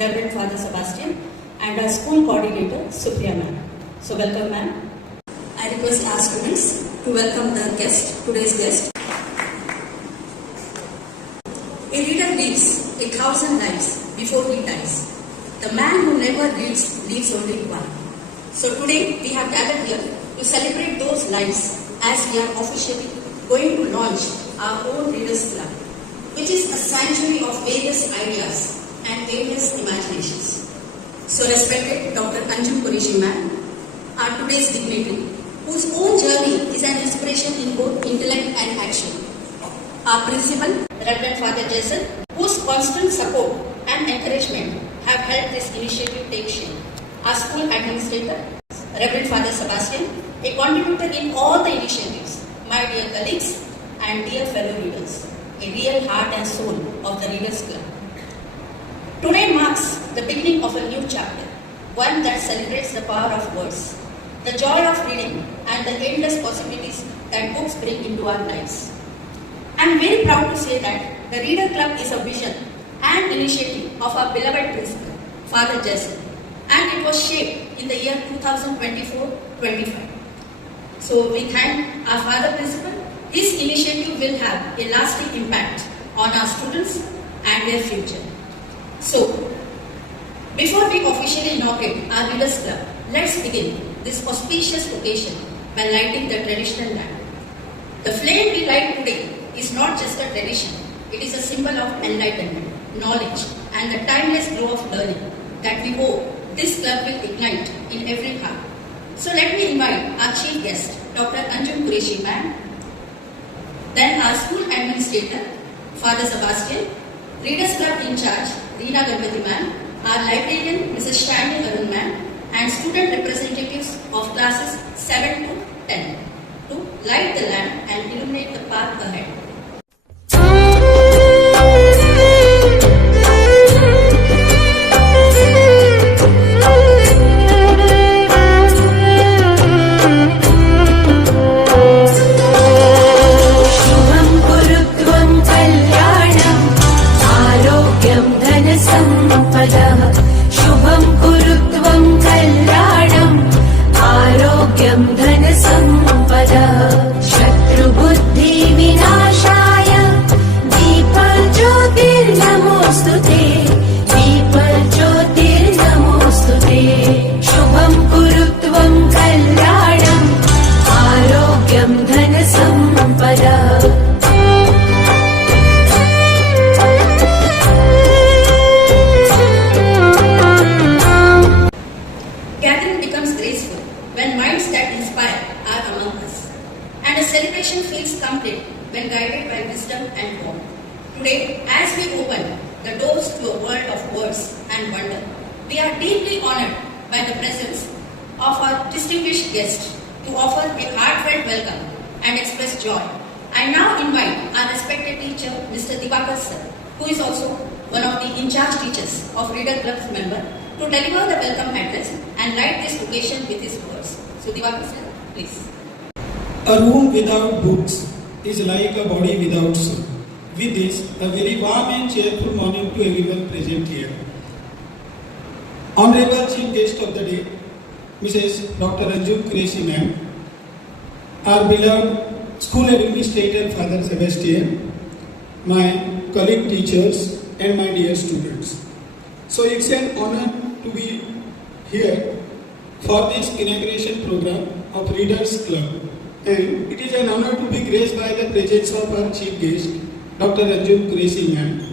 Reverend Father Sebastian, and our school coordinator, Supriya ma'am. So welcome ma'am. I request our students to welcome the guest, today's guest. A reader lives 1,000 lives before he dies. The man who never reads lives only one. So today we have gathered here to celebrate those lives as we are officially going to launch our own Readers Club, which is a sanctuary of various ideas and various imaginations. So respected Dr. Anjum Qureshi ma'am, our today's dignitary, whose own journey is an inspiration in both intellect and action. Our principal, Reverend Father Jason, whose constant support and encouragement have helped this initiative take shape. Our school administrator, Reverend Father Sebastian, a contributor in all the initiatives. My dear colleagues and dear fellow readers, a real heart and soul of the Readers Club. Today marks the beginning of a new chapter, one that celebrates the power of words, the joy of reading, and the endless possibilities that books bring into our lives. I am very proud to say that the Reader Club is a vision and initiative of our beloved principal, Father Jason, and it was shaped in the year 2024-25. So we thank our Father Principal. His initiative will have a lasting impact on our students and their future. So, before we officially inaugurate our Readers Club, let's begin this auspicious occasion by lighting the traditional lamp. The flame we light today is not just a tradition, it is a symbol of enlightenment, knowledge, and the timeless glow of learning that we hope this club will ignite in every heart. So let me invite our chief guest, Dr. Anjum Qureshi ma'am, then our school administrator, Father Sebastian, Readers Club in charge, Reena Ganpati ma'am, our librarian, Mrs. Shani Arun ma'am, and student representatives of classes 7 to 10 to light the lamp and illuminate the path ahead. Today, as we open the doors to a world of words and wonder, we are deeply honored by the presence of our distinguished guest to offer a heartfelt welcome and express joy. I now invite our respected teacher, Mr. Diwakar sir, who is also one of the in-charge teachers of Reader Club's member, to deliver the welcome address and light this occasion with his words. So Diwakar sir, please. A room without books is like a body without soul. With this, a very warm and cheerful morning to everyone present here. Honorable Chief Guest of the day, Mrs. Dr. Anjum Qureshi ma'am, our beloved School Administrator Father Sebastian, my colleague teachers and my dear students. So it's an honor to be here for this inauguration program of Readers Club, and it is an honor to be graced by the presence of our Chief Guest, Dr. Anjum Qureshi ma'am.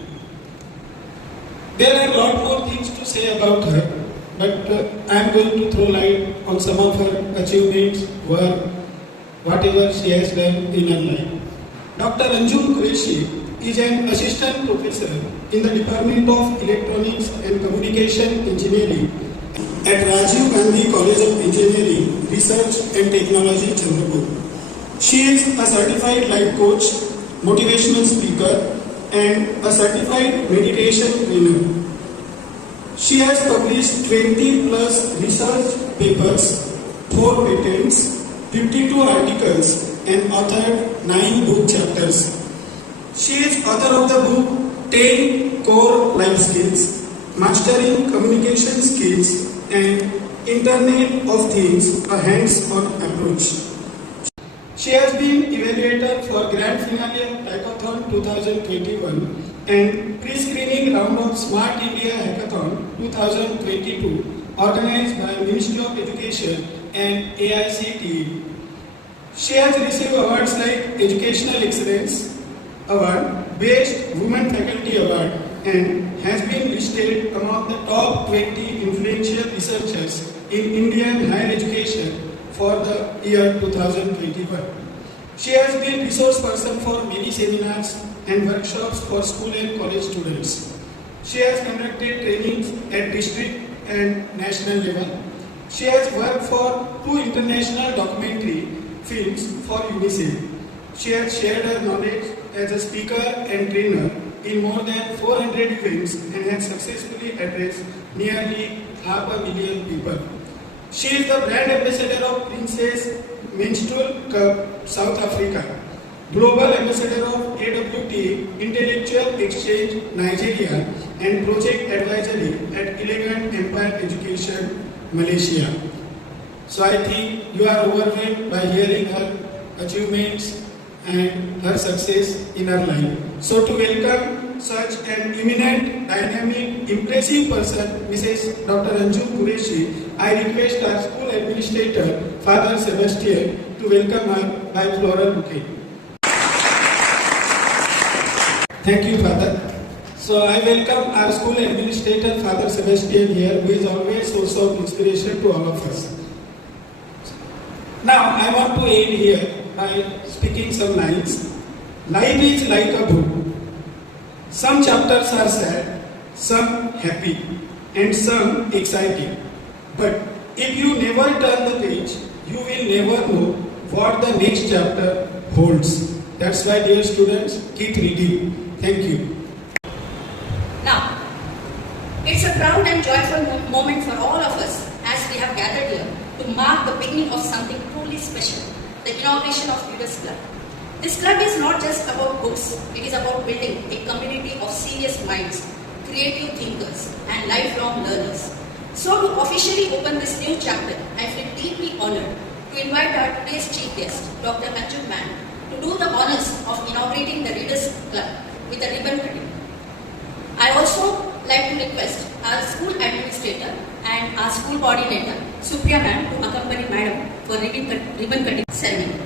There are a lot more things to say about her, but I am going to throw light on some of her achievements, work, whatever she has done in her life. Dr. Anjum Qureshi is an assistant professor in the Department of Electronics and Communication Engineering at Rajiv Gandhi College of Engineering, Research and Technology, Chandrapur. She is a certified life coach, motivational speaker, and a certified meditation trainer. She has published 20 plus research papers, 4 patents, 52 articles, and authored 9 book chapters. She is author of the book 10 Core Life Skills, mastering communication skills and Internet of Things, a hands-on approach. She has been evaluated for Grand Finale of Hackathon 2021 and pre-screening round of Smart India Hackathon 2022 organized by Ministry of Education and AICTE. She has received awards like Educational Excellence Award, Best Women Faculty Award, and has been listed among the top 20 influential researchers in Indian higher education for the year 2021. She has been resource person for many seminars and workshops for school and college students. She has conducted trainings at district and national level. She has worked for 2 international documentary films for UNICEF. She has shared her knowledge as a speaker and trainer in more than 400 events and has successfully addressed nearly 500,000 people. She is the brand ambassador of Princess Menstrual Cup South Africa, global ambassador of AWT Intellectual Exchange Nigeria, and project advisory at Elegant Empire Education Malaysia. So I think you are overwhelmed by hearing her achievements and her success in her life. So to welcome such an eminent, dynamic, impressive person, Mrs. Dr. Anju Qureshi, I request our school administrator, Father Sebastian, to welcome her by floral bouquet. Thank you, Father. So I welcome our school administrator, Father Sebastian here, who is always source of inspiration to all of us. Now I want to end here by speaking some lines. Life is like a book. Some chapters are sad, some happy, and some exciting. But if you never turn the page, you will never know what the next chapter holds. That's why, dear students, keep reading. Thank you. Now, it's a proud and joyful moment for all of us as we have gathered here to mark the beginning of something truly special, the inauguration of Readers Club. This club is not just about books, it is about building a community of serious minds, creative thinkers, and lifelong learners. So to officially open this new chapter, I feel deeply honored to invite our today's chief guest, Dr. Anju Ma'am, to do the honors of inaugurating the Readers Club with a ribbon cutting. I also like to request our school administrator and our school coordinator, Supriya Ma'am, to accompany Madam for ribbon cutting ceremony.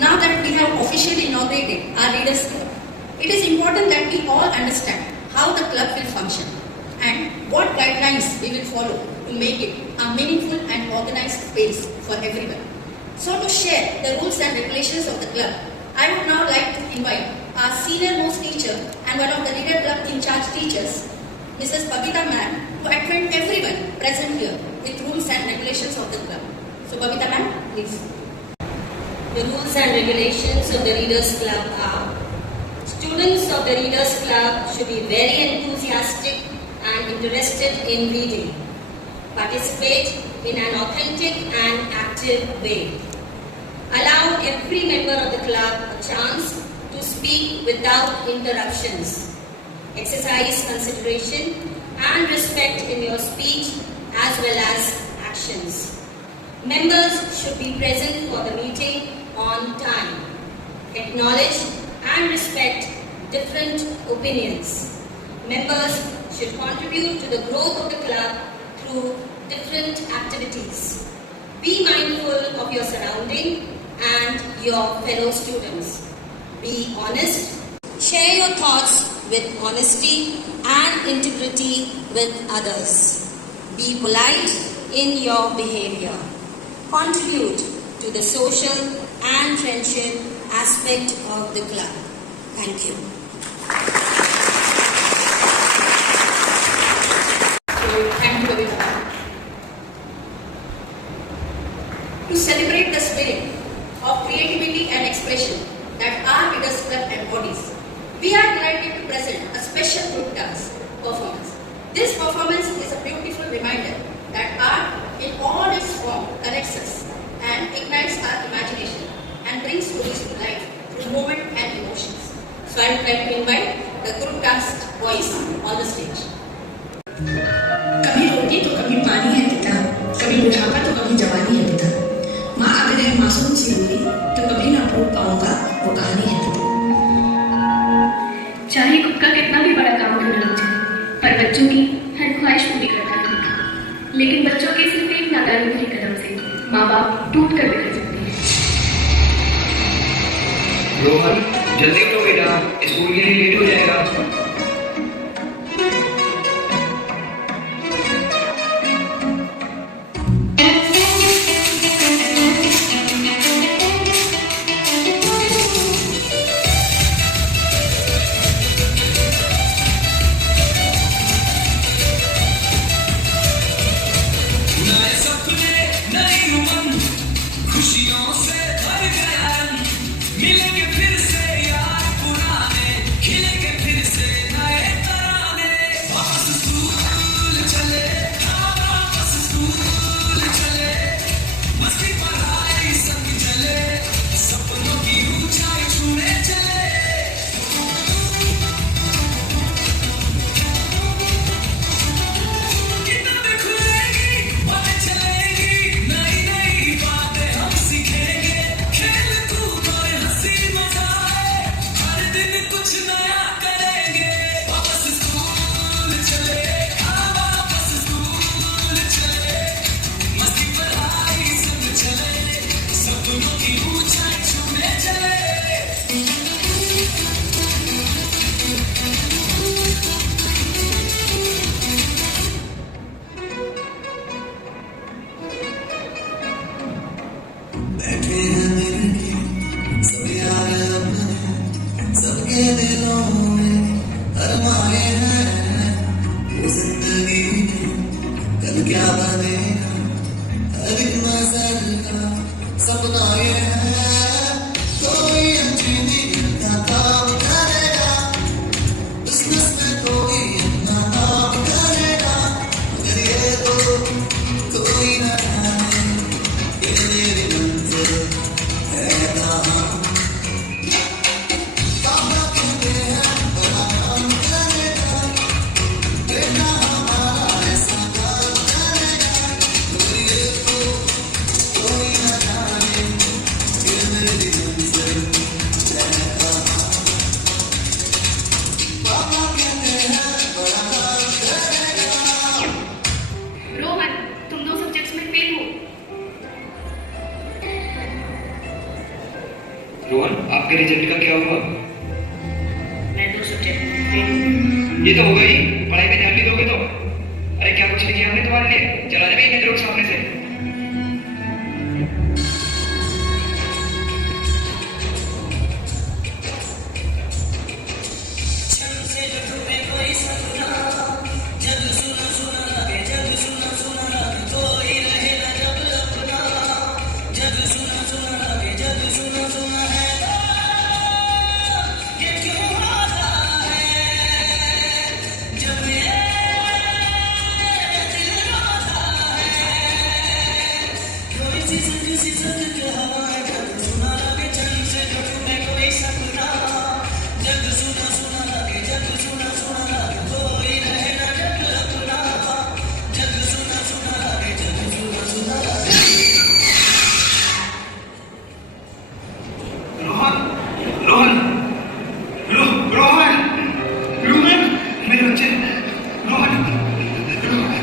Now that we have officially inaugurated our Readers Club, it is important that we all understand how the club will function and what guidelines we will follow to make it a meaningful and organized space for everyone. So to share the rules and regulations of the club, I would now like to invite our senior most teacher and one of the Reader Club in charge teachers, Mrs. Babita Ma'am, to acquaint everyone present here with rules and regulations of the club. So Babita Ma'am, please. The rules and regulations of the Readers Club are: students of the Readers Club should be very enthusiastic and interested in reading. Participate in an authentic and active way. Allow every member of the club a chance to speak without interruptions. Exercise consideration and respect in your speech as well as actions. Members should be present for the meeting on time. Acknowledge and respect different opinions. Members should contribute to the growth of the club through different activities. Be mindful of your surrounding and your fellow students. Be honest. Share your thoughts with honesty and integrity with others. Be polite in your behavior. Contribute to the social and friendship aspect of the club. Thank you. Thank you, Babita. To celebrate the spirit of creativity and expression that our Readers Club embodies, we are delighted to present a special group dance performance. This performance is a beautiful reminder that art in all its form connects us and ignites our imagination and brings stories to life through movement and emotions. वो कहानी है। चाहे खुद का कितना भी बड़ा काम क्यों न हो जाए, पर बच्चों की हर ख्वाहिश पूरी करता है। लेकिन बच्चों के सिर्फ एक नादानी भरी कदम से माँ बाप टूट कर बिखर सकते हैं। रोहन, जल्दी उठो बेटा, स्कूल के लिए लेट हो जाएगा। खुशियों से भर गया मिलेंगे फिर से यार पुराने, खिलेंगे फिर से नए तराने। वापस स्कूल चले, वापस स्कूल चले, मस्ती पढ़ाई संग चले, सपनों की ऊंचाई छूने चले। किताबें खुलेंगी, बातें चलेंगी, नई नई बातें हम सीखेंगे, खेल कूद और हंसी मजाए, हर दिन कुछ नया करेंगे। वापस स्कूल चले, वापस स्कूल चले, मस्ती पढ़ाई संग चले, सपनों की ऊंचाई छूने चले। बैठे हैं मिलके सब यार अपने, सबके दिलों में अरमाए हैं। वो जिंदगी में कल क्या बनेगा, हर एक नजर का सपना ये है। कोई इंजीनियर का काम करेगा, बिजनेस में कोई अपना नाम करेगा, मगर ये तो कोई ना जाने ये मेरी मंजिल है कहाँ। पापा कहते हैं बड़ा काम करेगा, बेटा हमारा ऐसा काम करेगा, मगर ये तो कोई ना जाने ये मेरी मंजिल है कहाँ। पापा कहते हैं बड़ा काम करेगा। रोहन, तुम 2 सब्जेक्ट्स में फेल हो। रोहन, आपके रिजल्ट का क्या हुआ? मैं 2 सब्जेक्ट में फेल हूँ। ये तो हो गई, पढ़ाई में ध्यान नहीं दोगे तो। अरे क्या कुछ नहीं किया हमने तुम्हारे लिए, चला जाए मित्रों के सामने से। रोहन, रोहन, रोहन, रोहन, मेरे बच्चे, Rohan, Rohan,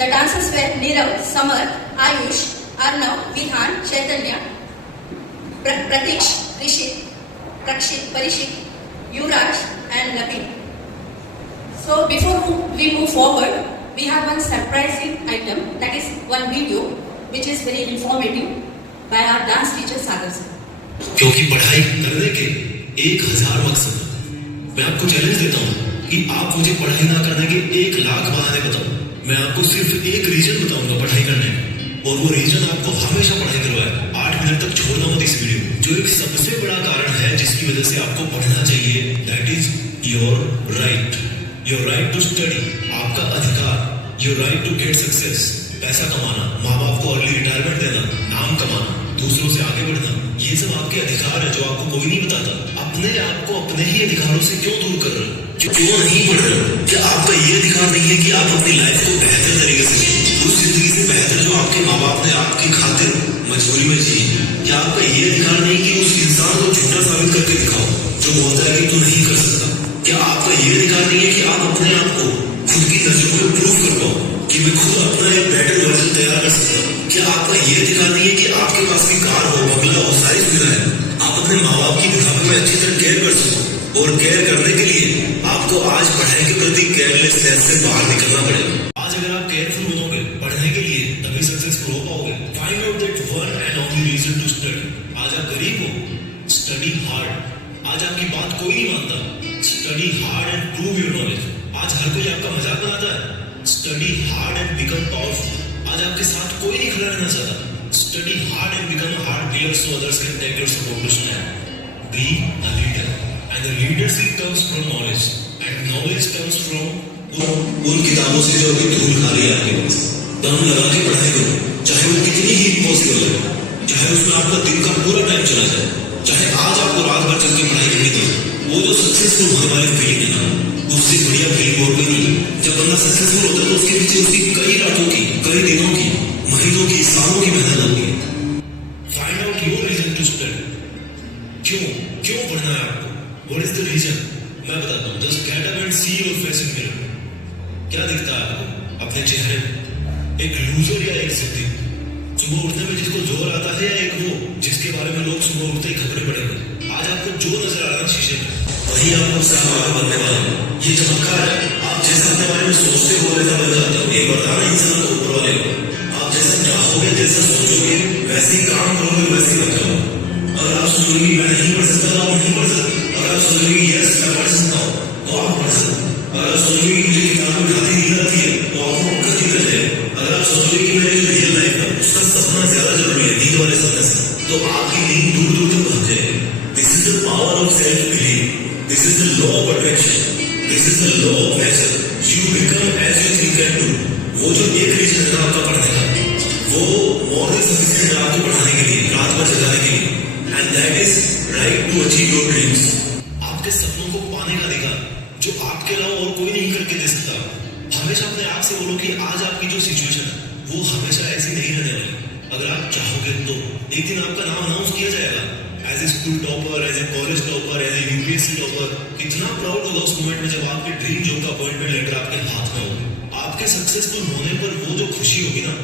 The dancers were Nirav, Samar, Ayush, Arnav, Vihan, Chaitanya, Pratish, Rishit, Prakshit, Parishit, Yuvraj and Nabin. So before we move forward, we have one surprising item, that is one video which is very informative by our dance teacher Sagar sir. क्योंकि पढ़ाई करने के 1000 मकसद हैं। मैं आपको challenge देता हूँ कि आप मुझे पढ़ाई ना करने के 1 लाख बहाने बताओ। मैं आपको सिर्फ एक रीजन बताऊंगा पढ़ाई करने का, और वो रीजन आपको हमेशा पढ़ाई करवाए। 8 मिनट तक छोड़ना मत इस वीडियो। जो एक सबसे बड़ा कारण है जिसकी वजह से आपको पढ़ना चाहिए, that is your right to study. आपका अधिकार, your right to get success. पैसा कमाना, माँ बाप को अर्ली रिटायरमेंट देना, नाम कमाना, दूसरों से आगे बढ़ना, ये सब आपके अधिकार है जो आपको कोई नहीं बताता। अपने आप को अपने ही अधिकारों से क्यों दूर कर रहे हो? क्यों नहीं पढ़ रहे हो? क्या आपका ये अधिकार नहीं है कि आप अपनी लाइफ को बेहतर तरीके से जिए, उस जिंदगी से बेहतर जो आपके माँ बाप ने आपकी खातिर मजबूरी में जी? क्या आपका ये अधिकार नहीं कि उस इंसान को झूठा साबित करके दिखाओ जो बोलता है कि तू नहीं कर सकता? क्या आपका ये अधिकार नहीं है कि आप अपने आप को खुद की नजरों में प्रूव कर पाओ कि मैं खुद अपना एक बेटर वर्जन तैयार कर सकता हूँ? क्या आपका ये अधिकार नहीं है कि आपके पास भी कार हो, बंगला हो, सारी सुविधा है, आप अपने माँ बाप की बुढ़ापे में अच्छी तरह केयर कर सको? और केयर करने के लिए आपको आज पढ़ाई के प्रति केयरलेसनेस से बाहर निकलना पड़ेगा। आज अगर आप केयरफुल बनोगे पढ़ने के लिए, तभी सक्सेसफुल हो पाओगे। Find out that one and only reason to study. आज आप गरीब हो, स्टडी हार्ड। आज आपकी बात कोई नहीं मानता, study hard and prove your knowledge. आज हर कोई आपका मजाक बनाता है, study hard and become powerful. आज आपके साथ कोई नहीं खड़ा रहना चाहता, study hard and become a hard pillar so others can take your support to stand. Be a leader, and the leadership comes from knowledge, and knowledge comes from उन किताबों से जो अभी धूल खा रही है आपके पास। दम लगा के पढ़ाई करो, चाहे वो कितनी ही इम्पॉसिबल है, चाहे उसमें आपका दिन का पूरा टाइम चला जाए, चाहे आज आपको रात भर चल के पढ़ाई करनी दो। वो जो सक्सेसफुल होने वाली फीलिंग है ना, उससे बढ़िया फीलिंग और कोई नहीं। जब बंदा सक्सेसफुल होता है तो उसके पीछे उसकी कई रातों की, कई दिनों की, महीनों की, सालों की मेहनत होती है। Find out your reason to study. क्यों पढ़ना है आपको? What is the reason? मैं बताता हूँ। Just get up and see your face in mirror. क्या दिखता है आपको अपने चेहरे में? एक लूजर या एक जिद्दी? सुबह उठने में जिसको जोर आता है, या एक वो जिसके बारे में लोग सुबह उठते ही खबरें पड़ेंगे? आज आपको जो नजर आ रहा है शीशे में, वही आपको सामने बनने वाला है। ये चमत्कार है। आप जैसा अपने बारे में सोचते हो वैसा बन जाते हो। एक वरदान है इंसान को ऊपर वाले को। आप जैसा चाहोगे, जैसा सोचोगे, वैसे ही काम करोगे, वैसे ही बन जाओगे। अगर आप सोचोगे मैं नहीं पढ़ सकता तो आप नहीं पढ़ सकते। अगर आप सोचोगे यस मैं पढ़ सकता हूँ तो आप पढ़ सकते। अगर आप सोचोगे कि मुझे किताब में खाती नींद आती है तो आपको पक्का नींद आ जाएगा। अगर आप सोचोगे कि मेरी रियल लाइफ है उसका सपना ज्यादा जरूरी है नींद वाले सपने से, तो आपकी नींद दूर दूर तक भाग जाएगी। This is the power of self believe. This is the law of attraction. This is the law of nature. You become as you think and do. वो जो एक रीजन है आपका पढ़ने का, वो मोर देन सफिशिएंट है आपको पढ़ाने के लिए, रात भर जगाने के लिए। And that is right to achieve your dreams. आपके सपनों को पाने का अधिकार जो आपके अलावा और कोई नहीं करके दे सकता। हमेशा अपने आप से बोलो कि आज आपकी जो सिचुएशन है वो हमेशा ऐसी नहीं रहने वाली। अगर आप चाहोगे तो एक दिन आपका नाम अनाउंस किया जाएगा as a school topper, as a college topper, as a UPSC topper. कितना प्राउड होगा उस मोमेंट में जब आपके ड्रीम जॉब का अपॉइंटमेंट लेटर आपके हाथ में होगा। आपके सक्सेसफुल होने पर वो जो खुशी होगी ना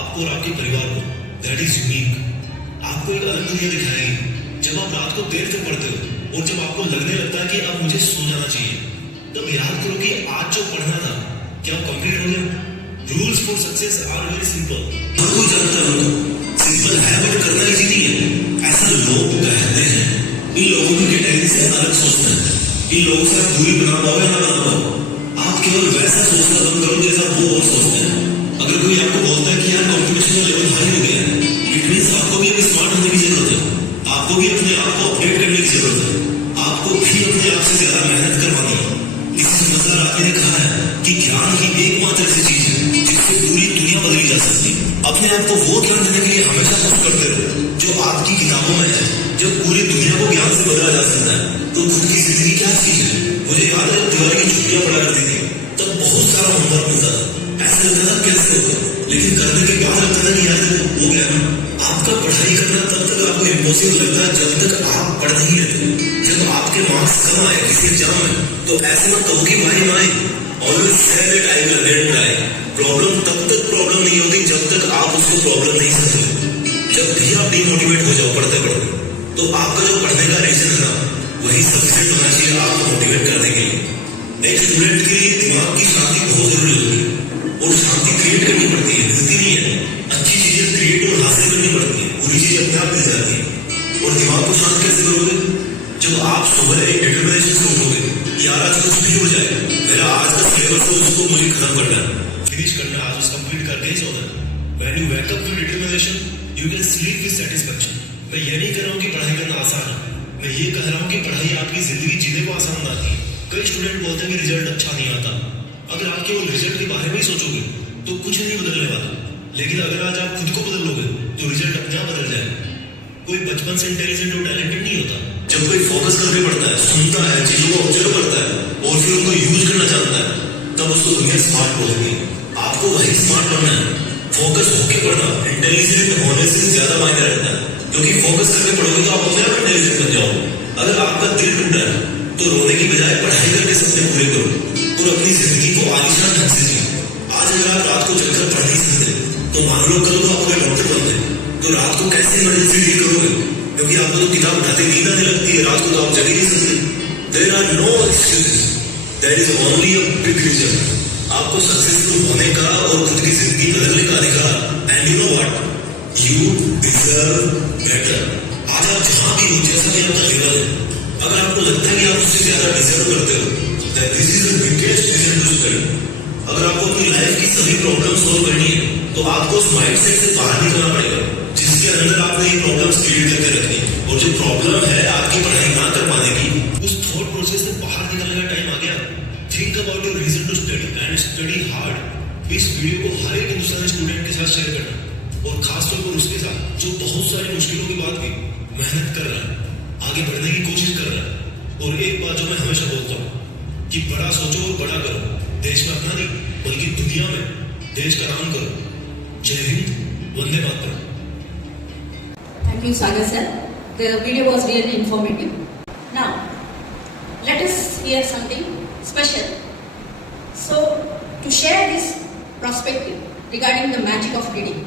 आपको और आपके परिवार को, दैट इज यूनिक। आपको एक अलग दुनिया दिखाएगी। जब आप रात को देर तक पढ़ते हो और जब आपको लगने लगता है कि अब मुझे सो जाना चाहिए, तब याद करो कि आज जो पढ़ना था क्या कंप्लीट हो गया? Rules for success are very simple. हर कोई जानता है सिंपल है बट करना इजी नहीं है, ऐसा लोग कहते हैं। इन लोगों की कैटेगरी से अलग सोचते हैं। इन लोगों से आप दूरी बना पाओ या ना बना पाओ, आप केवल वैसा सोचना बंद करो जैसा वो और सोचते हैं। अगर कोई आपको बोलता है कि यार कॉम्पिटिशन का लेवल हाई हो गया है, इट मीन्स आपको भी अभी स्मार्ट होने की जरूरत है। आपको भी अपने आप को अपडेट करने की जरूरत है। आपको भी अपने आप से ज्यादा मेहनत करवानी है। किसी समझदार आदमी ने कहा है कि ज्ञान ही एकमात्र ऐसी चीज है जिससे पूरी दुनिया बदली जा सकती है। अपने आप को वो ज्ञान देने के लिए हमेशा कुछ करते रहो जो आपकी किताबों में है। जब पूरी दुनिया को ज्ञान से बदला जा सकता है तो खुद की जिंदगी क्या चीज है? मुझे याद है जब दिवाली की छुट्टियां पड़ा करती थी तब बहुत सारा होमवर्क मिलता था। ऐसा लगता था कैसे होगा, लेकिन करने के बाद लगता था कि यार हो गया ना। आपका पढ़ाई करना तब तक आपको इम्पॉसिबल लगता है जब तक आप पढ़ नहीं रहते। जब आपके मार्क्स कम आए किसी एग्जाम में तो ऐसे मत कहो कि भाई always say that I will get try. Problem तब तक डीमोटिवेट हो जाओ पढ़ते पढ़ते, तो आपका जो पढ़ने का रीजन है ना, वही सफिशिएंट होना चाहिए आपको मोटिवेट करने के लिए। एक स्टूडेंट के लिए दिमाग की शांति बहुत जरूरी होती है, और शांति क्रिएट करनी पड़ती है, मिलती नहीं है। अच्छी चीजें क्रिएट और हासिल करनी पड़ती है, बुरी चीजें अपने आप मिल जाती है। और दिमाग को शांत कैसे करोगे? जब आप सुबह एक डिटर्मिनेशन से उठोगे, यार आज कुछ भी हो जाए, मेरा आज का सिलेबस है उसको मुझे खत्म करना है, फिनिश करना है, आज उसको कंप्लीट करके ही सोना है। When you wake up with determination, you can sleep with satisfaction. मैं ये नहीं कह रहा हूँ कि पढ़ाई करना आसान है, मैं ये कह रहा हूँ कि पढ़ाई आपकी जिंदगी जीने को आसान बनाती है। कई स्टूडेंट बोलते हैं कि रिजल्ट अच्छा नहीं आता। अगर आप केवल रिजल्ट के बारे में ही सोचोगे तो कुछ नहीं बदलने वाला, लेकिन अगर आज आप खुद को बदल लोगे तो रिजल्ट अपने आप बदल जाएगा। कोई बचपन से इंटेलिजेंट और टैलेंटेड नहीं होता। जब कोई फोकस करके पढ़ता है, सुनता है, चीजों को ऑब्जर्व करता है और फिर उनको यूज करना चाहता है, तब उसको दुनिया स्मार्ट बोलेगी। आपको वही स्मार्ट बनना है, फोकस होके पढ़ना इंटेलिजेंट होने से ज्यादा मायने रखता है, क्योंकि फोकस करके पढ़ोगे तो आप अपने आप इंटेलिजेंट बन जाओगे। अगर आपका दिल टूटा है तो रोने की बजाय पढ़ाई करके सपने पूरे करो और अपनी जिंदगी को आलिशान ढंग से जियो। आज अगर आप रात को जगकर पढ़ नहीं सकते तो मान लो कल को आपको डॉक्टर बन गए, तो रात को कैसे इमरजेंसी डील करोगे? क्योंकि आपको तो किताब उठाते नींद आने लगती है, रात को तो आप जग ही नहीं सकते। There are no excuses, there is only a big reason. आपको सक्सेसफुल होने का और खुद की जिंदगी बदलने का अधिकार। And you know what, you deserve better. आज आप जहां भी हो, जैसा भी आपका लेवल है, अगर आपको लगता है कि आप उससे ज्यादा डिजर्व करते हो, this is the biggest reason to study. अगर आपको अपनी लाइफ की सभी प्रॉब्लम सॉल्व करनी है तो आपको उस माइंडसेट से बाहर निकलना पड़ेगा जिसके अंदर आपने ये प्रॉब्लम्स क्रिएट करके रखनी। और जो प्रॉब्लम है आपकी पढ़ाई ना कर पाने की, उस थॉट प्रोसेस से बाहर निकलने का टाइम आ गया। Think about your reason to study and study hard. इस वीडियो को हर एक हिंदुस्तानी स्टूडेंट के साथ शेयर करना, और खासतौर पर उसके साथ जो बहुत सारी मुश्किलों के बाद भी मेहनत कर रहा है, आगे बढ़ने की कोशिश कर रहा है। और एक बात जो मैं हमेशा बोलता हूँ कि बड़ा सोचो और बड़ा करो, देश में अपना नहीं बल्कि दुनिया में देश का नाम करो। जय Hind, Vande Mataram. Thank you, Sagar sir. The video was really informative. Now, let us hear something special. So, to share this perspective regarding the magic of reading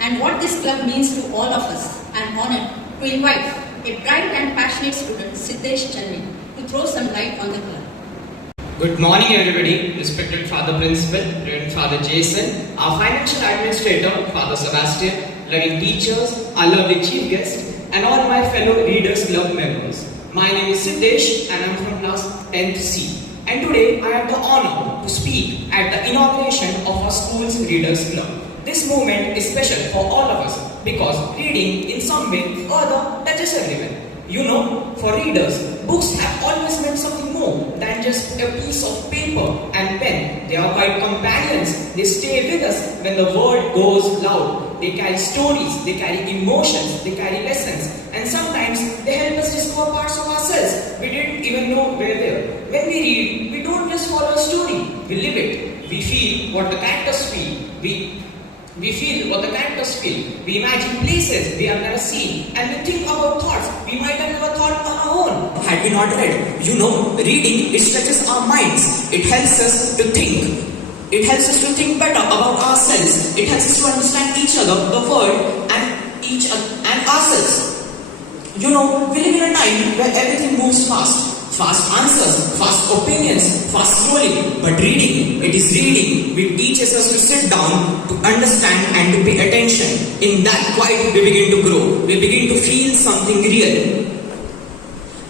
and what this club means to all of us, I am honored to invite a bright and passionate student, Siddesh Channi, to throw some light on the club. Good morning, everybody. Respected Father Principal, Reverend Father Jason, our financial administrator, Father Sebastian, loving teachers, our lovely chief guest, and all my fellow Readers Club members. My name is Siddesh, and I'm from class 10th C. And today, I have the honor to speak at the inauguration of our school's Readers Club. This moment is special for all of us because reading, in some way, further touches everyone. You know, for readers, books have always meant something more than just a piece of paper and pen. They are quite companions. They stay with us when the world goes loud. They carry stories, they carry emotions, they carry lessons, and sometimes they help us discover parts of ourselves we didn't even know were there. When we read, we don't just follow a story, we live it. We feel what the characters feel. We feel what the characters feel. We imagine places we have never seen, and we think about thoughts we might have never thought on our own. Had we not read, you know, reading, it stretches our minds. It helps us to think. It helps us to think better about ourselves. It helps us to understand each other, the world, and ourselves. You know, we live in a time where everything moves fast. Fast answers, fast opinions, fast scrolling. But reading, it is reading which teaches us to sit down, to understand and to pay attention. In that quiet, we begin to grow. We begin to feel something real.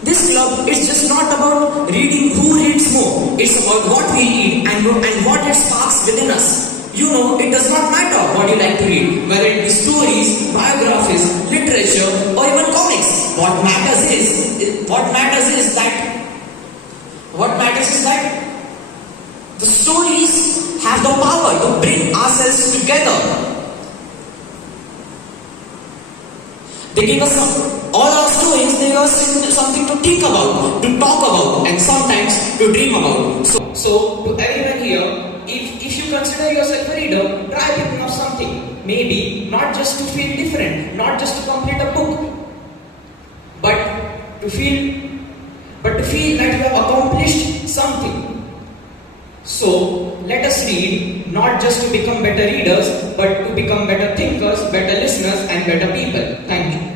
This club is just not about reading who reads more. It's about what we read and what it sparks within us. You know, it does not matter what you like to read, whether it be stories, biographies, literature, or even comics. What matters is that the stories have the power to bring ourselves together. They give us all our stories, they give us something to think about, to talk about, and sometimes to dream about. So to everyone here, if you consider yourself a reader, try picking up something. Maybe not just to feel different, not just to complete a book, but to feel that you have accomplished something. So let us read, not just to become better readers, but to become better thinkers, better listeners, and better people. Thank you.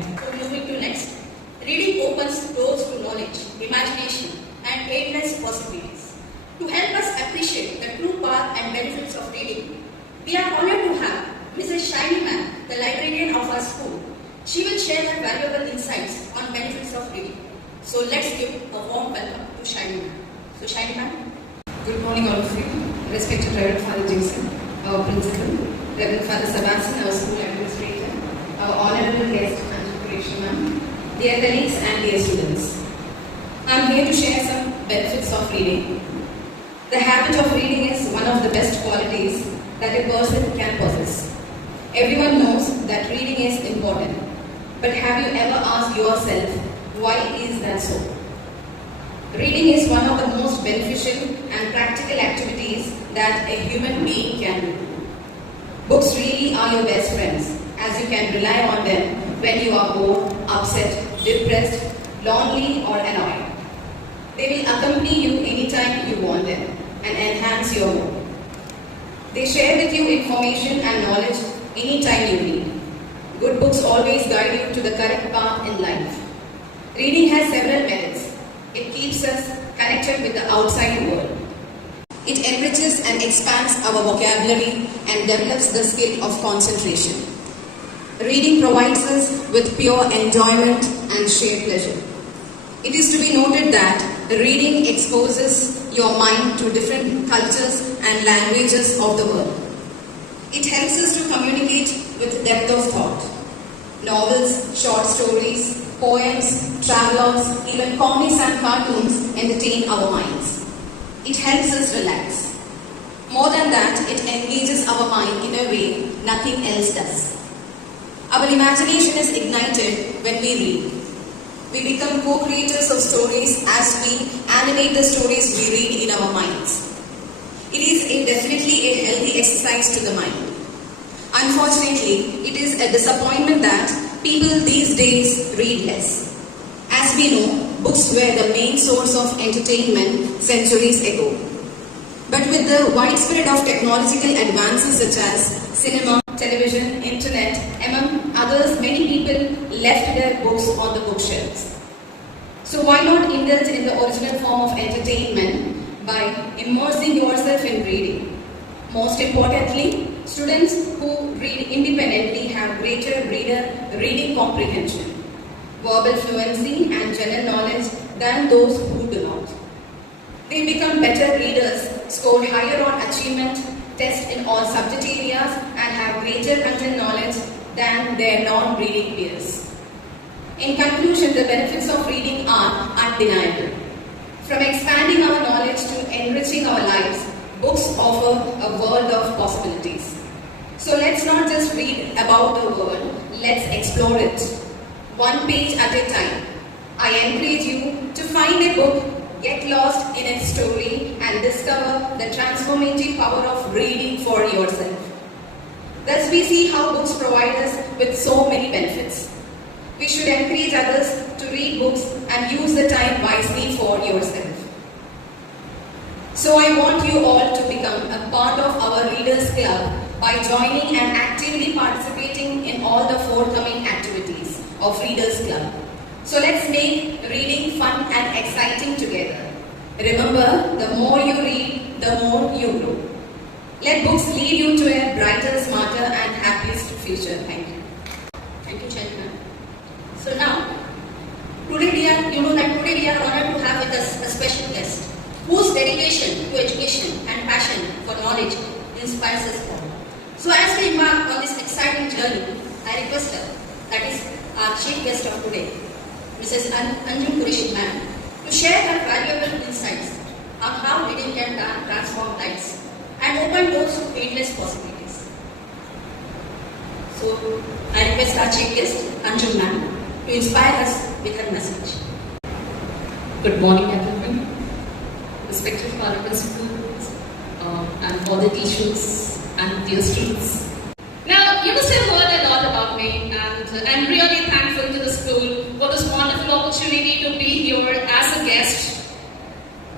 We are honored to have Mrs. Shiny Man, the librarian of our school. She will share her valuable insights on benefits of reading. So let's give a warm welcome to Shiny Man. So Shiny Man. Good morning all of you. Respected Reverend Father Jason, our principal, Reverend Father Sebastian, our school administrator, our honorable guest, Angel Qureshi Ma'am, dear colleagues and dear students. I am here to share some benefits of reading. The habit of reading is one of the best qualities that a person can possess. Everyone knows that reading is important, but have you ever asked yourself, why is that so? Reading is one of the most beneficial and practical activities that a human being can do. Books really are your best friends, as you can rely on them when you are bored, upset, depressed, lonely or annoyed. They will accompany you anytime you want them and enhance your mood. They share with you information and knowledge anytime you read. Good books always guide you to the correct path in life. Reading has several merits. It keeps us connected with the outside world. It enriches and expands our vocabulary and develops the skill of concentration. Reading provides us with pure enjoyment and shared pleasure. It is to be noted that reading exposes your mind to different cultures and languages of the world. It helps us to communicate with depth of thought. Novels, short stories, poems, travelogues, even comics and cartoons entertain our minds. It helps us relax. More than that, it engages our mind in a way nothing else does. Our imagination is ignited when we read. We become co-creators of stories as we animate the stories we read in our minds. It is definitely a healthy exercise to the mind. Unfortunately, it is a disappointment that people these days read less. As we know, books were the main source of entertainment centuries ago. But with the widespread of technological advances such as cinema, television, internet, among others, many people left their books on the bookshelves. So why not indulge in the original form of entertainment by immersing yourself in reading? Most importantly, students who read independently have greater reading comprehension, verbal fluency and general knowledge than those who do not. They become better readers, score higher on achievement tests in all subject areas and have greater content knowledge than their non-reading peers. In conclusion, the benefits of reading are undeniable. From expanding our knowledge to enriching our lives, books offer a world of possibilities. So let's not just read about the world, let's explore it. One page at a time. I encourage you to find a book, get lost in its story and discover the transformative power of reading for yourself. Thus we see how books provide us with so many benefits. We should encourage others to read books and use the time wisely for yourself. So I want you all to become a part of our Readers Club by joining and actively participating in all the forthcoming activities of Readers Club. So let's make reading fun and exciting together. Remember, the more you read, the more you grow. Let books lead you to a brighter, smarter and happiest future. Thank you. Thank you, Chaitanya. So now, today we are honored to have with us a special guest whose dedication to education and passion for knowledge inspires us all. So as we embark on this exciting journey, I request her, that is our chief guest of today, Mrs. Angel Qureshi Ma'am, to share her valuable insights on how reading can transform lives and open doors to endless possibilities. So I request our chief guest, Angel Ma'am, to inspire us with her message. Good morning, everyone. Respected Father Principals and all the teachers and dear students. Now, you must have heard a lot about me, and I'm really thankful to the school for this wonderful opportunity to be here as a guest.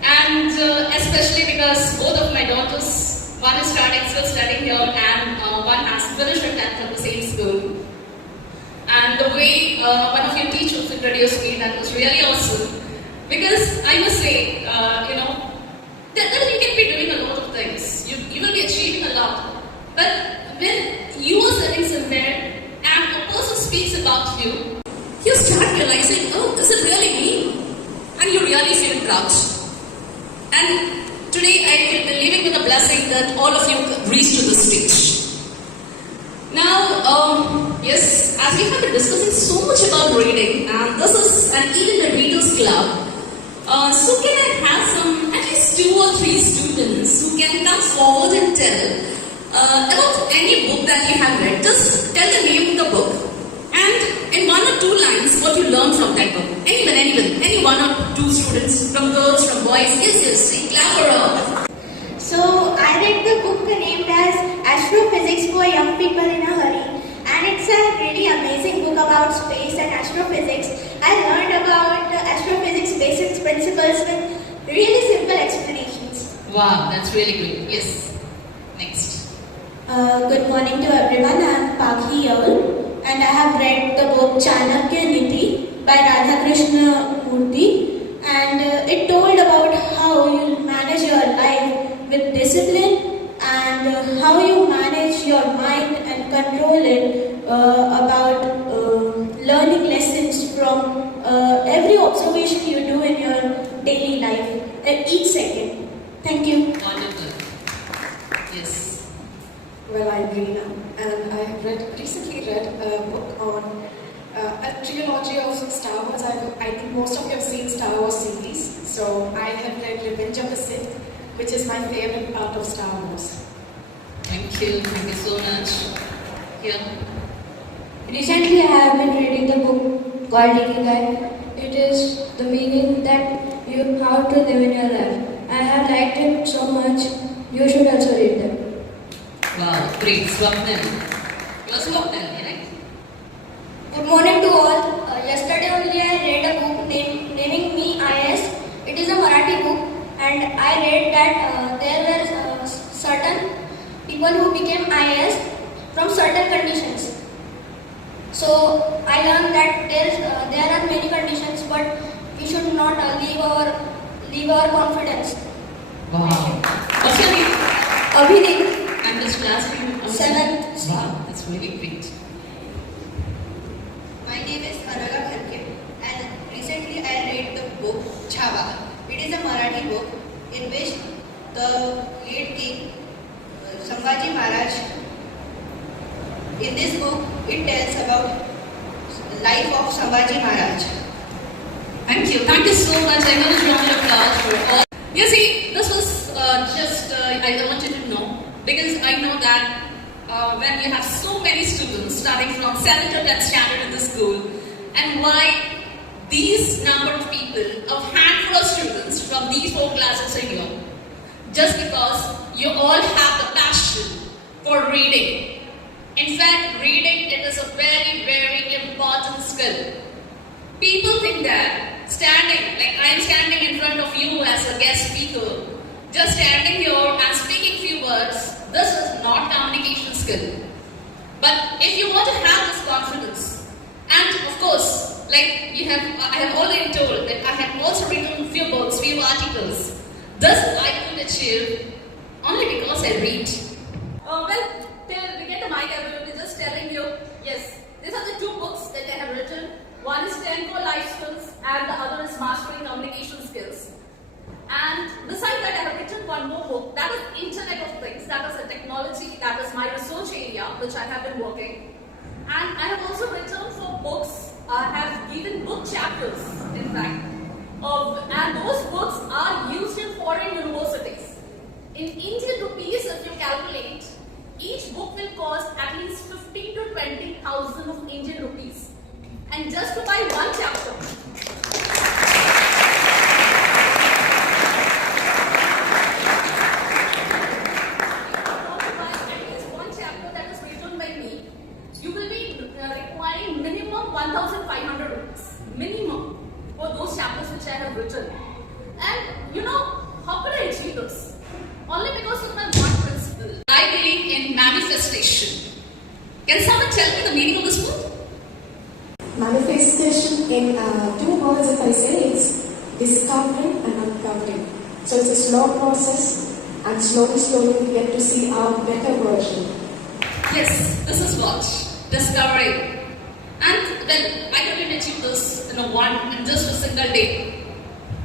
And especially because both of my daughters, one is still studying here, and one has finished her 10th at the same school. And the way one of your teachers introduced me, that was really awesome. Because I must say, that you can be doing a lot of things. You will be achieving a lot. But crowd. And today I will be leaving with a blessing that all of you reach to this stage. Now, yes, as we have been discussing so much about reading, and this is an Eden Readers Club, so can I have at least 2 or 3 students who can come forward and tell about any book that you have read. Just tell the name of the book and in 1 or 2 lines what you learned from that book. Anyone, any 1 or 2 students, from girls, from boys. Yes, clap for all. So I read the book named as Astrophysics for Young People in a Hurry, and it's a really amazing book about space and astrophysics. I learned about the astrophysics basic principles with really simple explanations. Wow, that's really great. Yes. Next. Good morning to everyone. I am Pakhi Yaul, and I have read the book Chanakya Niti by Radhakrishna Murthy, and it told about how you manage your life with discipline and how you manage your mind and control it, about learning lessons from every observation you do in your daily life at each second. Thank you. Wonderful. Yes. Well, I'm Reena, and I have recently read a book on a trilogy of Star Wars. I think most of you have seen Star Wars series, so I have read Revenge of the Sith, which is my favorite part of Star Wars. Thank you so much. Here. Recently, I have been reading the book called Ikigai. It is the meaning that you how to live in your life. I have liked it so much. You should also read them. Wow, great. Swapnil. You are Swapnil, right? Good morning to all. Yesterday only I read a book naming Me IS. It is a Marathi book, and I read that there were certain people who became IS from certain conditions. So I learned that there are many conditions, but we should not leave our confidence. Wow. What's your name? Abhineet. And this class name? Sanat. Wow, that's really great. My name is Anala Kharke, and recently I read the book Chhava. It is a Marathi book in which the late king Sambhaji Maharaj, in this book it tells about life of Sambhaji Maharaj. Thank you so much. I'm going to round of applause for all. You see, this was I want you to know, because I know that when you have so many students starting from 7th to 10th standard in the school, and why these number of people, a handful of students from these 4 classes are here, just because you all have the passion for reading. In fact, reading, it is a very, very important skill. People think that like I am standing in front of you as a guest speaker, just standing here and speaking few words, this is not communication skill. But if you want to have this confidence, and of course, like I have already told that I have also written few books, few articles. This I could achieve only because I read. Well, till we get the mic, I will be just telling you, yes, these are the 2 books that I have written. One is 10 Core Life Skills and the other is Mastering Communication Skills. And besides that, I have written 1 more book, that is Internet of Things, that is a technology, that is my research area which I have been working. And I have also written 4 books, I have given book chapters in fact, and those books are used in foreign universities. In Indian rupees, if you calculate, each book will cost at least 15 to 20,000 of Indian rupees. And just to buy 1 chapter, that is written by me, you will be requiring minimum 1,500 rupees. Minimum for those chapters which I have written. And you know, how could I achieve this? Only because of my one principle. I believe in manifestation. Can someone tell me the meaning of this word? Manifestation in 2 words, if I say, it's discovering and uncovering. So it's a slow process, and slowly we get to see our better version. Yes, this is what? Discovering. And well, I couldn't achieve this in just a single day.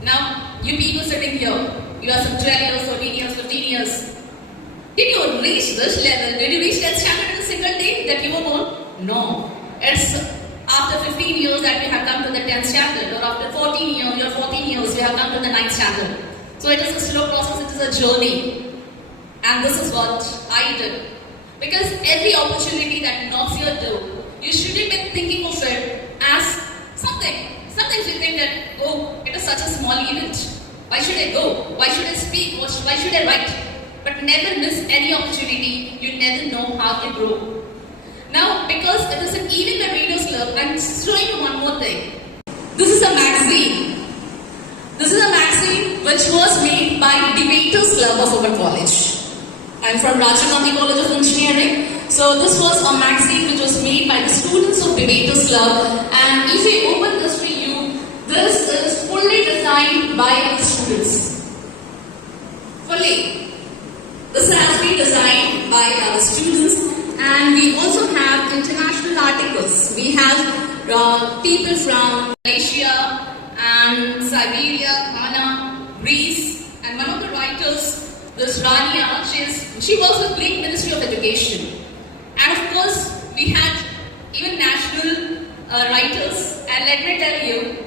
Now, you people sitting here, you are some 12 years, 14 years, 15 years. Did you reach this level? Did you reach 10th standard in a single day that you were born? No. It's after 15 years that you have come to the 10th standard, or after 14 years, you have come to the 9th standard. So it is a slow process, it is a journey. And this is what I did. Because every opportunity that knocks your door, you shouldn't be thinking of it as something. Sometimes you think that, oh, it is such a small event. Why should I go? Why should I speak? Why should I write? But never miss any opportunity. You never know how to grow. Now, because it is an event by Readers Club, I'm showing you one more thing. This is a magazine. This is a magazine which was made by Debaters Club of our college. I'm from Rajiv Gandhi College of Engineering. So this was a magazine which was made by the students of Debaters Club. And if we open this for you, this is fully designed by the students. Fully. This has been designed by our students. And we also have international articles. We have people from Malaysia and Siberia, Ghana, Greece, and one of the writers, this Rania, she works with Greek Ministry of Education. And of course, we had even national writers. And let me tell you,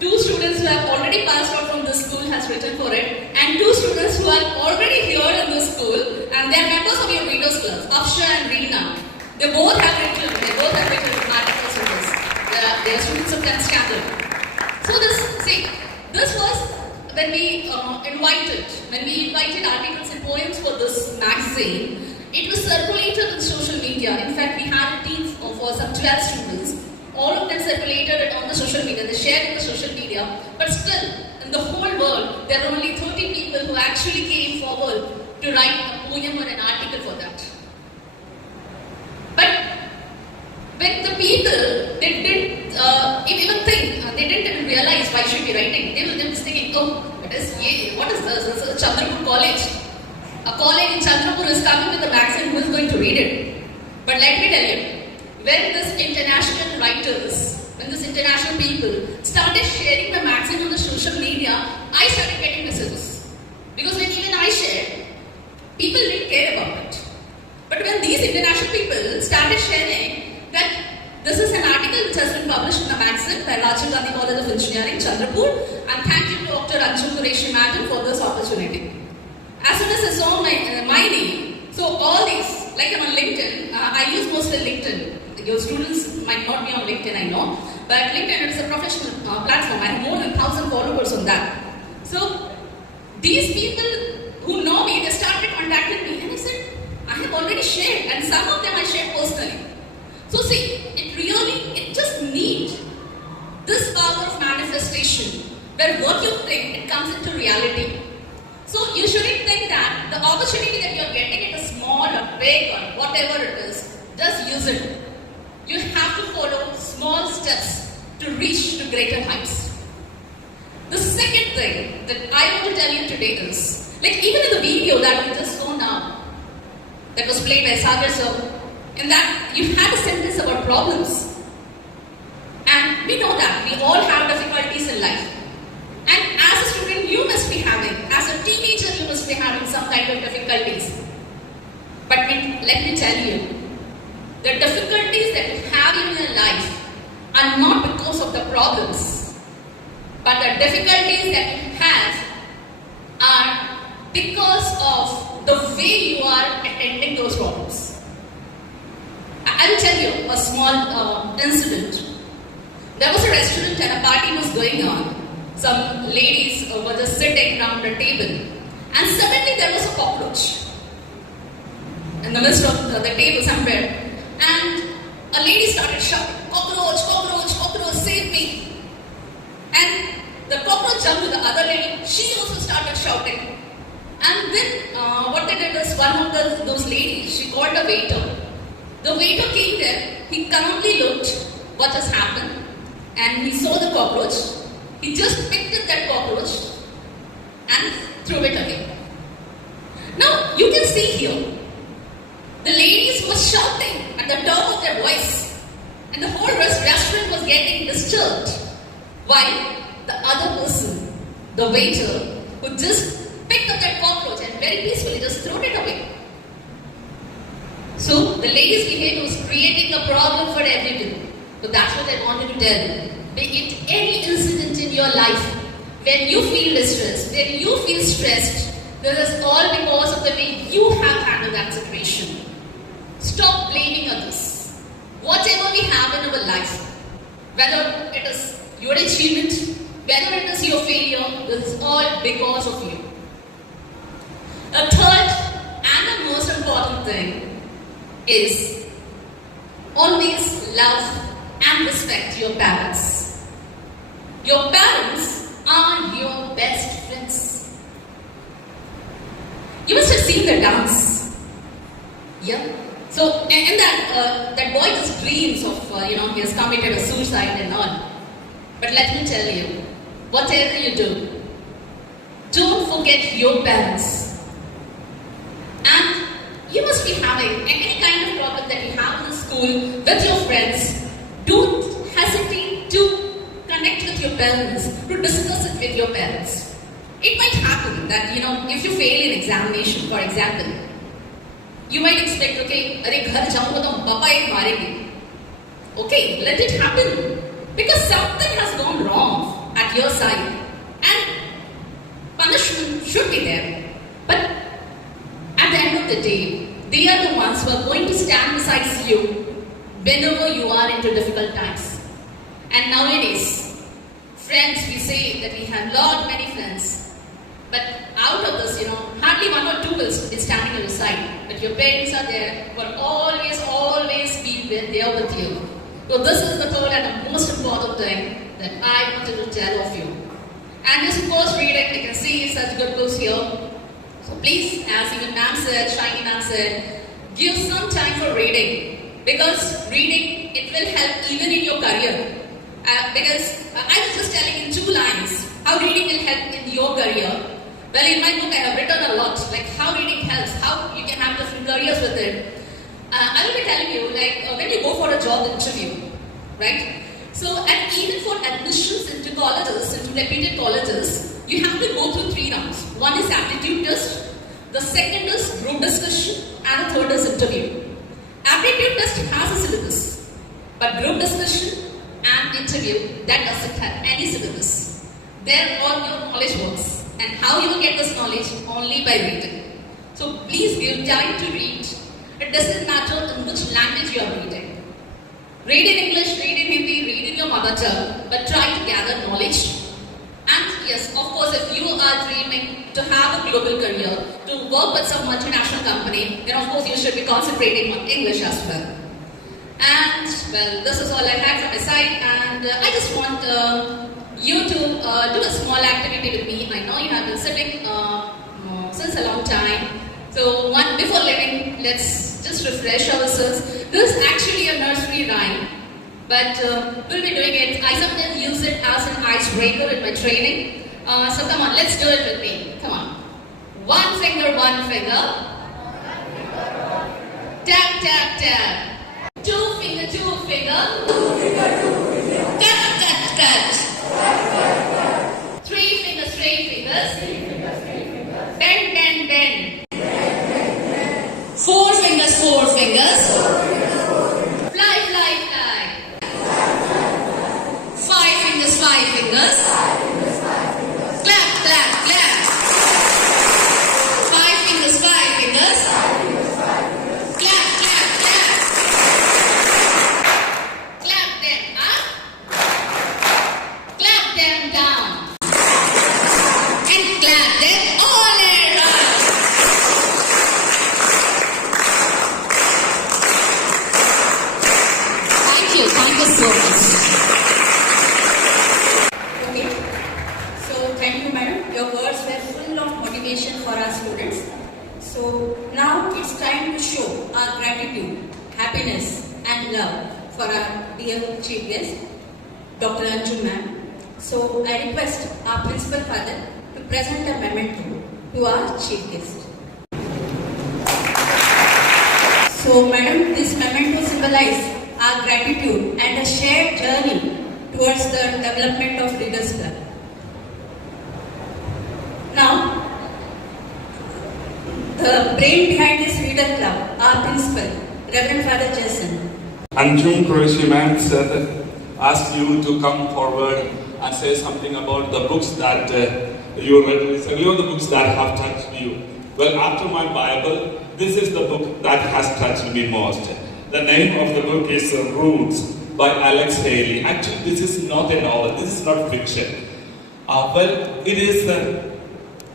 2 students who have already passed out from this school has written for it, and 2 students who are already here in this school, and they are members of your Readers Club, Afsha and Reena. They both have written articles for this. They are students of 10th standard. So this was when we invited articles and poems for this magazine. It was circulated on social media. In fact, we had a team of some 12 students. All of them circulated it on the social media. They shared it on the social media. But still, in the whole world, there were only 30 people who actually came forward to write a poem or an article for that. But when the people, they didn't even think, they didn't even realize why should be writing. They were just thinking, oh, what is this? This is Chandrapur College. A college in Chandrapur is coming with a magazine, who is going to read it? But let me tell you, when this international people started sharing the magazine on the social media, I started getting messages. Because when even I shared, people didn't care about it. But when these international people started sharing that this is an article which has been published in a magazine by Rajiv Gandhi College of Engineering, Chandrapur, and thank you to Dr. Anju Qureshi Madam for this opportunity. As soon as I saw my name, so all these, like I'm on LinkedIn, I use mostly LinkedIn. Your students might not be on LinkedIn, I know, but LinkedIn is a professional platform. I have more than 1,000 followers on that. So these people who know me, they started contacting me, and I said, I have already shared, and some of them I shared personally. So see, it just needs this power of manifestation, where what you think, it comes into reality. So you shouldn't think that the opportunity that you're getting, it is small or big or whatever it is, just use it. You have to follow small steps to reach to greater heights. The second thing that I want to tell you today is, like even in the video that we just saw now, that was played by Sagar sir, in that you had a sentence about problems. And we know that we all have difficulties in life. And as a student, you must be having, as a teenager, you must be having some kind of difficulties. But let me tell you, the difficulties that you have in your life are not because of the problems, but the difficulties that you have are because of the way you are attending those problems. I will tell you a small incident. There was a restaurant and a party was going on. Some ladies were just sitting around the table, and suddenly there was a cockroach in the midst of the table somewhere. And a lady started shouting, cockroach, cockroach, cockroach, save me. And the cockroach jumped to the other lady. She also started shouting. And then what they did is, one of those ladies, she called a waiter. The waiter came there. He calmly looked what has happened. And he saw the cockroach. He just picked up that cockroach and threw it away. Now, you can see here, the ladies were shouting at the top of their voice, and the whole restaurant was getting disturbed, while the other person the waiter who just picked up that cockroach and very peacefully just threw it away. So the lady's behavior was creating a problem for everyone. So that's what I wanted to tell. Be it any incident in your life, when you feel distressed, when you feel stressed, this is all because of the way you have handled that situation. Stop blaming others. Whatever we have in our life, whether it is your achievement, whether it is your failure, this is all because of you. A third and the most important thing is always love and respect your parents. Your parents are your best friends. You must have seen the dance. Yeah. So, and that boy just dreams of, he has committed a suicide and all. But let me tell you, whatever you do, don't forget your parents. And you must be having any kind of problem that you have in school with your friends. Don't hesitate to connect with your parents, to discuss it with your parents. It might happen that, if you fail in examination, for example, you might expect, okay, अरे घर जाऊंगा तो पापा एक मारेंगे. Okay, let it happen. Because something has gone wrong at your side. And punishment should be there. But at the end of the day, they are the ones who are going to stand beside you whenever you are into difficult times. And nowadays, friends, we say that we have many friends. But out of this, hardly one or two will be standing at your side. But your parents are there, will always be there with you. So this is the third and the most important thing that I wanted to tell of you. And this course reading, I can see such good books here. So please, as even ma'am said, Shiny ma'am said, give some time for reading. Because reading, it will help even in your career. Because I was just telling in 2 lines how reading will help in your career. Well, in my book I have written a lot, like how reading helps, how you can have different careers with it. I will be telling you, when you go for a job interview, right? So, and even for admissions into colleges, into reputed colleges, you have to go through 3 rounds. One is aptitude test, the second is group discussion, and the third is interview. Aptitude test has a syllabus, but group discussion and interview, that doesn't have any syllabus. There all your knowledge works. And how you will get this knowledge? Only by reading. So please give time to read. It doesn't matter in which language you are reading. Read in English, read in Hindi, read in your mother tongue, but try to gather knowledge. And yes, of course, if you are dreaming to have a global career, to work with some multinational company, then of course you should be concentrating on English as well. And well, this is all I had from my side, and I just want you to do a small activity with me. I know you have been sitting since a long time. So before leaving, let's just refresh ourselves. This is actually a nursery rhyme, but we'll be doing it. I sometimes use it as an icebreaker in my training. So come on, let's do it with me. Come on. One finger, one finger. Tap, tap, tap. Two finger, two finger. Cut, cut, cut. 3 fingers, 3 fingers. Bend, bend, bend. 4 fingers, 4 fingers. Fly, fly, fly. 5 fingers, 5 fingers. Clap, clap, clap. 5 fingers, 5 fingers. Clap, clap, clap. Clap them up. Clap them down. And clap them all around. Thank you so much. Okay, so thank you madam, your words were full of motivation for our students. So now it's time to show our gratitude, happiness and love for our dear chief guest, Dr. Anju ma'am. So I request our principal father to present a memento to our chief guest. So madam, this memento symbolizes our gratitude and a shared journey towards the development of Readers Club. the brain behind this reader club, our principal, Reverend Father Jason. Anjum Qureshi ma'am said, asked you to come forward and say something about the books that you read recently, or the books that have touched you. Well, after my Bible, this is the book that has touched me most. The name of the book is Roots by Alex Haley. Actually, this is not a novel, this is not fiction. Well, it is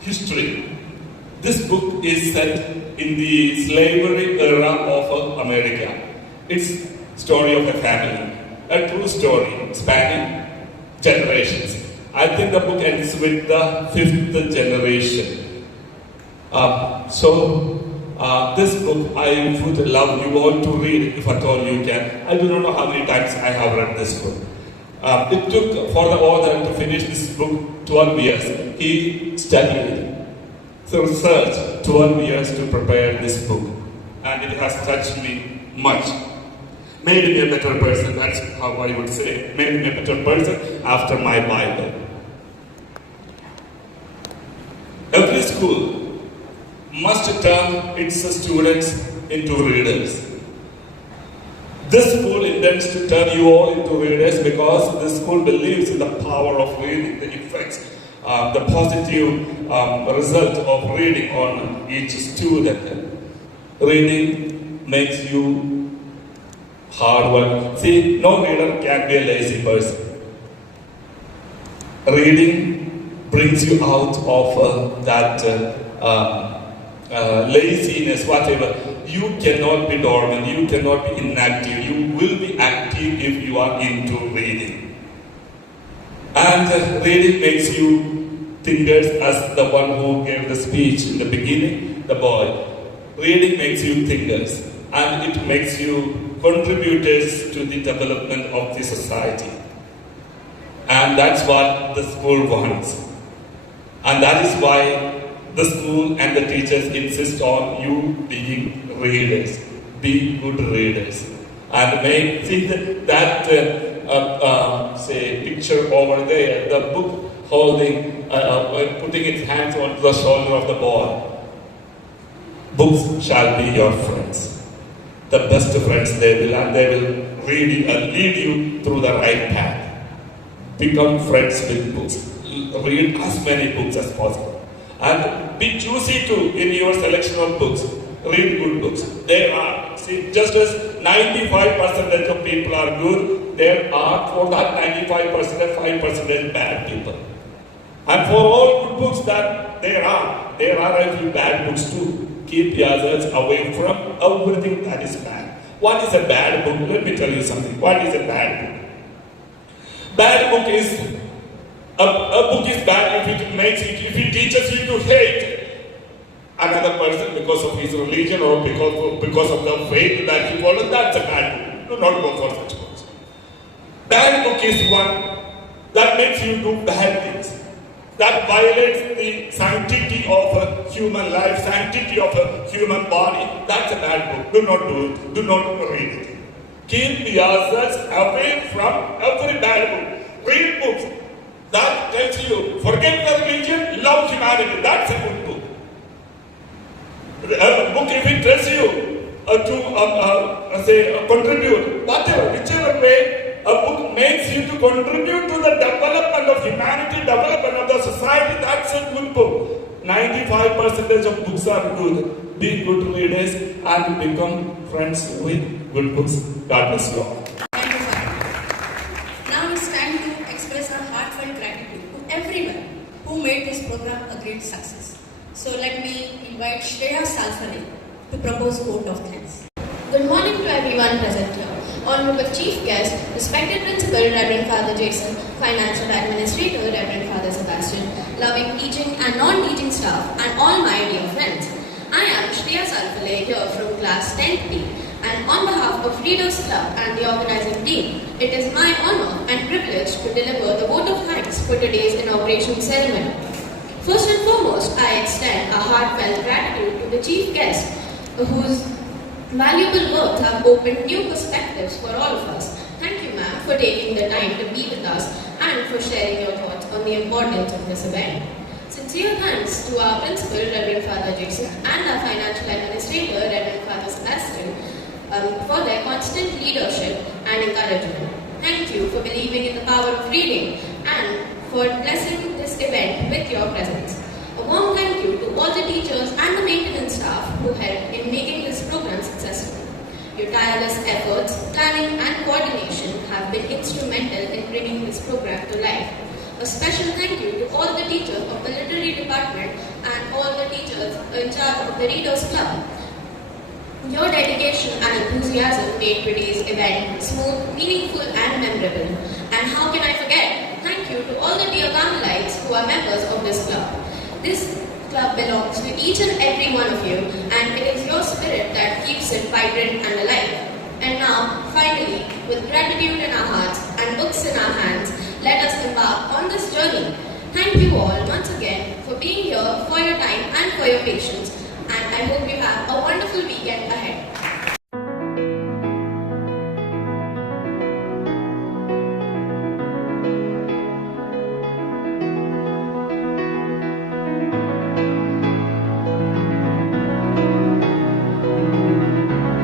history. This book is set in the slavery era of America. It's story of a family, a true story spanning generations. I think the book ends with the 5th generation. This book I would love you all to read if at all you can. I do not know how many times I have read this book. It took for the author to finish this book 12 years. He studied, researched 12 years to prepare this book, and it has touched me much. Made me a better person, that's how I would say. Made me a better person after my Bible. Every school must turn its students into readers. This school intends to turn you all into readers because this school believes in the power of reading, the effects, the positive result of reading on each student. Reading makes you hard work. See, no reader can be a lazy person. Reading brings you out of that laziness, whatever. You cannot be dormant, you cannot be inactive. You will be active if you are into reading. And reading makes you thinkers, as the one who gave the speech in the beginning, the boy. Reading makes you thinkers, and it makes you contributors to the development of the society. And that's what the school wants. And that is why the school and the teachers insist on you being readers. Be good readers. And may see that say picture over there, the book holding, putting its hands on the shoulder of the boy. Books shall be your friends. The best friends they will, and they will lead you through the right path. Become friends with books. Read as many books as possible. And be choosy too in your selection of books. Read good books. There are, see, just as 95% of people are good, there are for that 95% 5% bad people. And for all good books that there are a few bad books too. Keep yourselves away from everything that is bad. What is a bad book? Let me tell you something. What is a bad book? Bad book is a book is bad if it teaches you to hate another person because of his religion or because of the faith that he follows. That's a bad book. Do not go for such books. Bad book is one that makes you do bad things, that violates the sanctity of human life, sanctity of a human body. That's a bad book. Do not do it. Do not read it. Keep yourselves away from every bad book. Read books that tells you, forget the religion, love humanity. That's a good book. A book, if it tells you to contribute, whatever, whichever way, a book makes you to contribute to the development of humanity, development of the society. That's a good book. 95% of books are good. Be good readers and become friends with good books. God bless you all. Now it's time to express our heartfelt gratitude to everyone who made this program a great success. So let me invite Shreya Salfale to propose a vote of thanks. Good morning to everyone present here. Honorable Chief Guest, respected Principal Reverend Father Jason, Financial Administrator Reverend Father Sebastian, loving teaching and non-teaching staff, and all my dear friends. I am Shreya Salfale here from class 10B, and on behalf of Readers Club and the organizing team, it is my honor and privilege to deliver the vote of thanks for today's inauguration ceremony. First and foremost, I extend a heartfelt gratitude to the Chief Guest, whose valuable words have opened new perspectives for all of us. Thank you, ma'am, for taking the time to be with us and for sharing your thoughts on the importance of this event. So Sincere thanks to our principal, Reverend Father Jason, and our financial administrator, Reverend Father Sebastian, for their constant leadership and encouragement. Thank you for believing in the power of reading and for blessing this event with your presence. A warm thank you to all the teachers and the maintenance staff who helped in making this program successful. Your tireless efforts, planning and coordination have been instrumental in bringing this program to life. A special thank you to all the teachers of the literary department and all the teachers in charge of the Readers Club. Your dedication and enthusiasm made today's event smooth, meaningful and memorable. And how can I forget? Thank you to all the dear Carmelites who are members of this club. This club belongs to each and every one of you, and it is your spirit that keeps it vibrant and alive. And now, finally, with gratitude in our hearts and books in our hands, let us embark on this journey. Thank you all once again for being here, for your time and for your patience, and I hope you have a wonderful weekend ahead.